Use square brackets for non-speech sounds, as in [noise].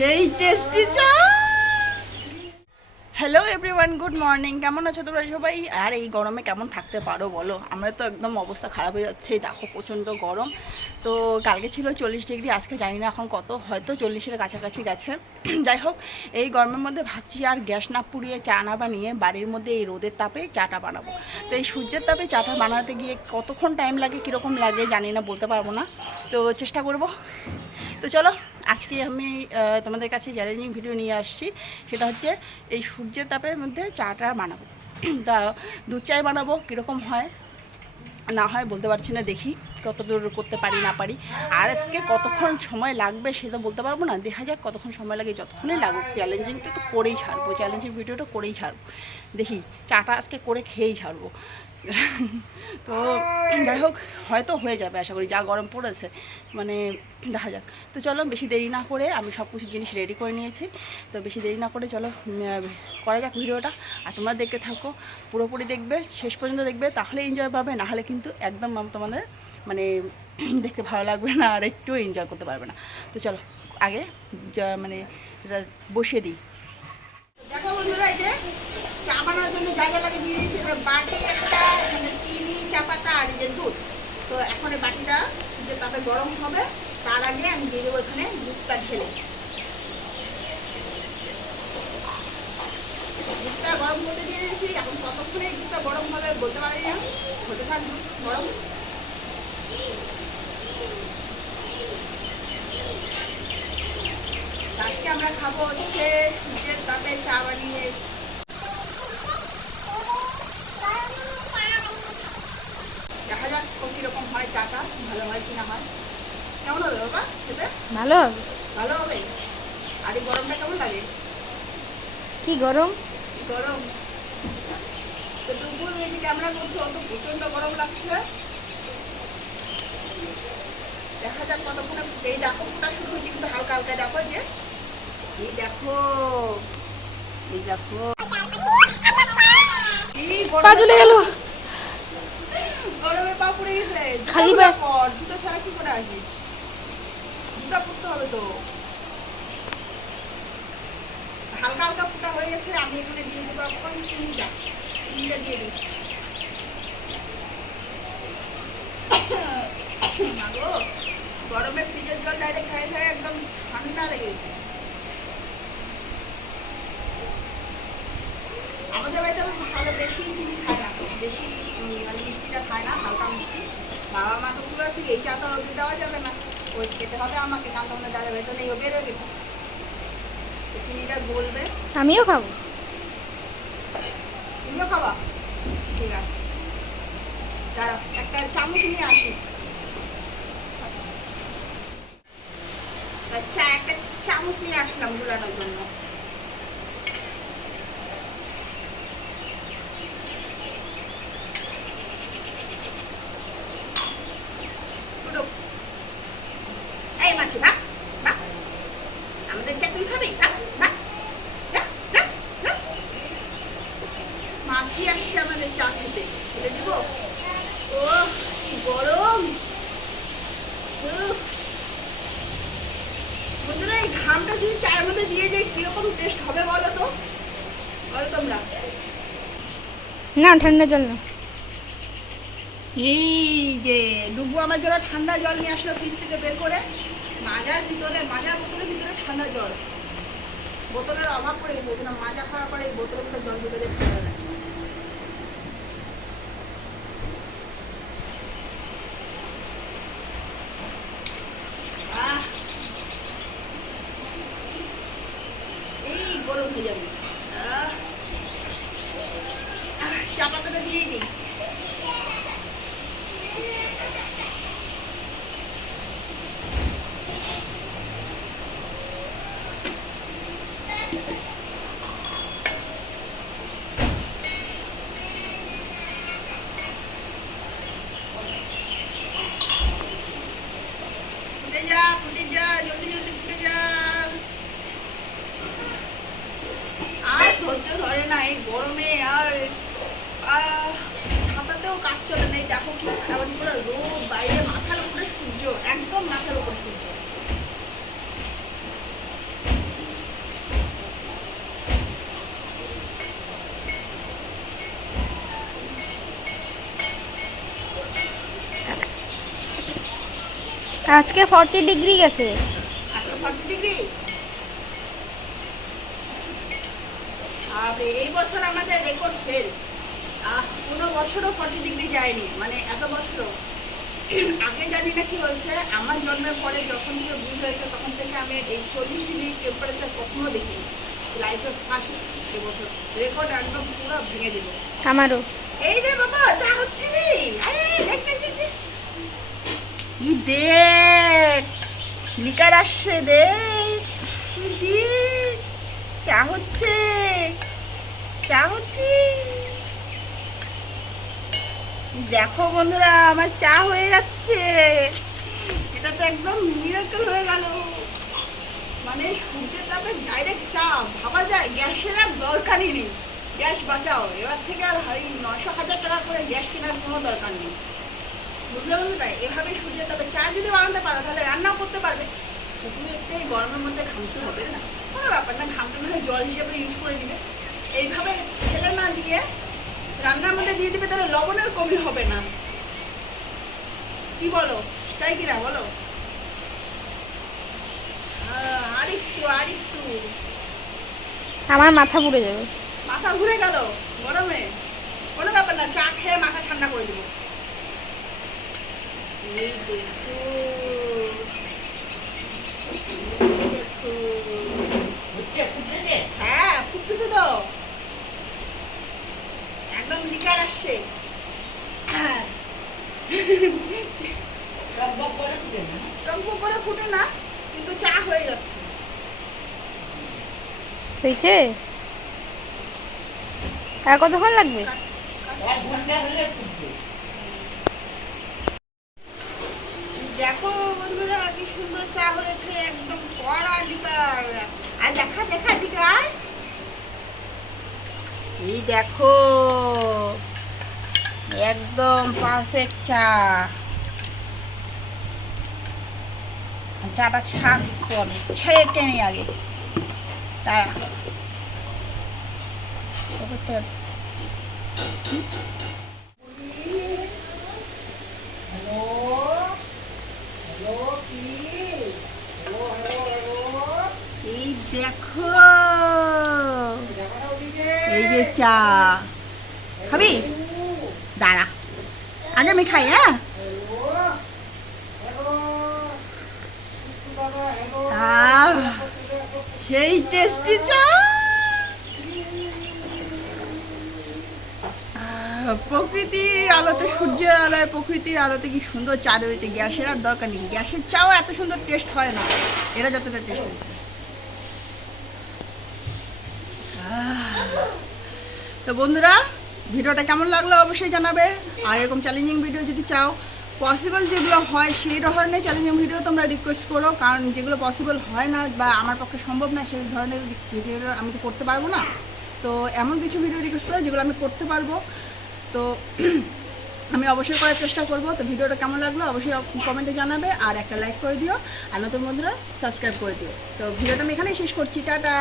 সেই টেস্টি চা। Hello everyone good morning কেমন আছো তোমরা সবাই? আর এই গরমে কেমন থাকতে পারো বলো? আমরা তো একদম অবস্থা খারাপ হয়ে যাচ্ছে, দেখো প্রচণ্ড গরম। তো কালকে ছিল চল্লিশ ডিগ্রি, আজকে জানি না এখন কত, হয়তো চল্লিশের কাছাকাছি গেছে। [clears throat] যাই হোক, এই গরমের মধ্যে ভাবছি আর গ্যাস না পুড়িয়ে চা না বানিয়ে বাড়ির মধ্যে এই রোদের তাপে চাটা বানাবো। তো এই সূর্যের তাপে চাটা বানাতে গিয়ে কতক্ষণ টাইম লাগে, কীরকম লাগে জানি না, বলতে পারব না। তো চেষ্টা করব। তো চলো আজকে আমি তোমাদের কাছে চ্যালেঞ্জিং ভিডিও নিয়ে আসছি। সেটা হচ্ছে এই সূর্যের তাপের মধ্যে চাটা বানাবো। [clears throat] তা দুধ চাই বানাবো, কীরকম হয়? না হয় বলতে পারছি না, দেখি কত দূর করতে পারি, না পারি। আর আজকে কতক্ষণ সময় লাগবে সেটা বলতে পারব না। দেখা যাক কতক্ষণ সময় লাগে, যতক্ষণই লাগুক। চ্যালেঞ্জিংটা তো করেই ছাড়বো চ্যালেঞ্জিং ভিডিওটা করেই ছাড়বো। দেখি, চাটা আজকে করে খেয়েই ছাড়বো। [laughs] তো যাই হোক, হয়তো হয়ে যাবে, আশা করি যা গরম পড়েছে মানে দেখা যাক। তো চলো, বেশি দেরি না করে আমি সব কিছু জিনিস রেডি করে নিয়েছি। তো বেশি দেরি না করে চলো করা যাক ভিডিওটা। আর তোমরা দেখতে থাকো, পুরোপুরি দেখবে, শেষ পর্যন্ত দেখবে, তাহলে এনজয় পাবে, না হলে কিন্তু একদম তোমাদের মানে [clears throat] দেখতে ভালো লাগবে না, আর একটু এনজয় করতে পারবে না। তো চলো, আগে মানে বসিয়ে দিই। দেখো বন্ধুরা, এই যে চা জন্য জায়গা লাগে দিয়ে দিয়েছি এবার বাটি একটা মানে চিনি, চা পাতা আর যে দুধ। তো এখন এই বাটিটা যে তাপে গরম হবে। তার আগে আমি দিয়ে দেবো এখানে দুধটা ঢেলে। দুধটা গরম করতে দিয়ে দিয়েছি। এখন কতক্ষণে দুধটা গরম হবে বলতে পারি না। হতে থাক দুধ গরম। আজকে আমরা খাব হচ্ছে সূর্যের তাপে চা বানিয়ে দেখা যাক ও কীরকম হয় চাটা ভালো হয় কি না হয়? কেমন হবে বাবা খেতে? ভালো হবে। ভালো হবে? আর এই গরমটা কেমন লাগে? কি গরম? গরম। তো দুপুর এই যে ক্যামেরা করছ অত প্রচণ্ড গরম লাগছে। দেখা যাক কতক্ষণে এই দেখো ফোটা শুরু হয়েছে কিন্তু হালকা হালকা দেখো যে। এই দেখো এই দেখো। এই গরমে পা চলে গেল। খালি পর জুতো ছাড়া কি করে আসিস? জুতা পরতে হবে তো। হালকা হালকা ফুটা হয়ে গেছে আমি এখানে দিয়ে দেবো এখন চিনিটা চিনিটা দিয়ে [coughs] মাগো গরমে ফ্রিজের জল ডাইরেক্ট খাই খাই একদম ঠান্ডা লেগেছে। আমাদের বাড়িতে ভালো বেশি চিনি খায় না বেশি মানে মিষ্টিটা খায় না হালকা মিষ্টি। বাবা মা তো সুগার ফ্রি এই চা তো ওদের দেওয়া যাবে না। ওই খেতে হবে আমাকে কারণ তোমাদের দাদা ভাই তো নেই ও বেরোয় গেছে। চিনিটা গলবে। আমিও খাব। তুমিও খাবা? ঠিক আছে। দাঁড়াও একটা চামচ নিয়ে আসি। আচ্ছা একটা চামচ নিয়ে আসলাম গুলানোর জন্য উঠো। এই মাছি ভাগ ভাগ আমাদের চা তুই খাবি ভাগ ভাগ যা যা যা মাছি আসছে আমাদের চা খেতে খেতে দিব? ও কি গরম! বন্ধুরা এই ঘামটা যদি চায়ের মধ্যে দিয়ে যায় কীরকম টেস্ট হবে বলো তো? বলো তোমরা। না ঠান্ডা জল না। এই যে ডুবু আমার জন্য ঠান্ডা জল নিয়ে আসলো ফ্রিজ থেকে বের করে। মাজার ভিতরে মাজার বোতলের ভিতরে ঠান্ডা জল। বোতলের অভাব পড়ে গেছে মাজা খাওয়ার পরে এই বোতলের ভিতরে জল ঢুকে যেতে পারে না আহ! এই গরম হয়ে যাবে আহ! আহ, চা পাতাটা দিয়েই দিই। ধৈর্য ধরে না এই গরমে আর চলে নেই দেখো কি? রোদ বাইরে মাথার উপরে সূর্য একদম মাথার উপরে সূর্য। আজকে ফর্টি ডিগ্রি গেছে। আর এই বছর আমাদের রেকর্ড ফেল। কোনো বছরও ফর্টি ডিগ্রি যায়নি। মানে এত বছরও। আগে জানি না কি হয়েছে আমার জন্মের পরে যখন থেকে বুঝ হয়েছে তখন থেকে আমি এই চল্লিশ ডিগ্রি টেম্পারেচার কখনো দেখিনি। লাইফে ফার্স্ট এবছর। রেকর্ড একদম পুরো ভেঙে দিল আমারও। এই রে বাবা চা হচ্ছে রে। দেখ, লিকার আসছে দেখ? চা হচ্ছে। চা হচ্ছে। দেখো বন্ধুরা, আমার চা হয়ে যাচ্ছে। এটা তো একদম মিরাকেল হয়ে গেল। মানে সূর্যের তাপে ডাইরেক্ট চা, ভাবা যায়, গ্যাসের আর দরকারই নেই। গ্যাস বাঁচাও, এবার থেকে আর ওই নশো হাজার টাকা করে গ্যাস কেনার কোনো দরকার নেই। বুঝলে বন্ধুরা? এভাবে সূর্যের তাপে চা যদি বানাতে পারো, তাহলে রান্নাও করতে পারবে। তো তুমি একটু এই গরমের মধ্যে ঘামতে হবে, না? কোনো ব্যাপার না, ঘামতে না হয় জল হিসেবে ইউজ করে দিবে এইভাবে ছেলে না দিয়ে রান্নার মধ্যে দিয়ে দিবে তাহলে লবণের কমি হবে না। কি বলো? তাই কিনা বলো? আহ, আরেকটু আরেকটু। আমার মাথা ঘুরে যাবে। মাথা ঘুরে গেল গরমে কোনো ব্যাপার না চা খেয়ে মাথা ঠান্ডা করে দেবো। এই দেখো এই দেখো। হ্যাঁ ফুটতেছে তো একদম লিকার আসছে। টকবক করে ফুটে না কিন্তু চা হয়ে যাচ্ছে। হয়েছে? আর কতক্ষণ লাগবে? দেখো বন্ধুরা কি সুন্দর চা হয়েছে একদম কড়া লিকার আর দেখা দেখা লিকার এই দেখো একদম পারফেক্ট চা। চাটা ছাক আমি ছেড়ে টেনে আগে। বুঝতে হ্যালো এই দেখো। এই যে চা। খাবি? দাঁড়া আগে আমি খাই হ্যাঁ সেই টেস্টি চা প্রকৃতির আলোতে, সূর্যের আলোয় প্রকৃতির আলোতে কি সুন্দর চা রয়েছে গ্যাসের আর দরকার নেই। গ্যাসের চাও এত সুন্দর টেস্ট হয় না। এটা যতটা টেস্ট হয়েছে তো বন্ধুরা ভিডিওটা কেমন লাগল অবশ্যই জানাবে। আর এরকম চ্যালেঞ্জিং ভিডিও যদি চাও পসিবল যেগুলো হয় সেই ধরনের চ্যালেঞ্জিং ভিডিও তোমরা রিকোয়েস্ট করো, কারণ যেগুলো পসিবল হয় না বা আমার পক্ষে সম্ভব না সেই ধরনের ভিডিও আমি তো করতে পারব না। তো এমন কিছু ভিডিও রিকোয়েস্ট করো যেগুলো আমি করতে পারব। তো [clears throat] আমি অবশ্যই করার চেষ্টা করব। তো ভিডিওটা কেমন লাগল অবশ্যই কমেন্টে জানাবে আর একটা লাইক করে দিও। আর নতুন বন্ধুরা সাবস্ক্রাইব করে দিও। তো ভিডিওটা আমি এখানেই শেষ করছি। টাটা!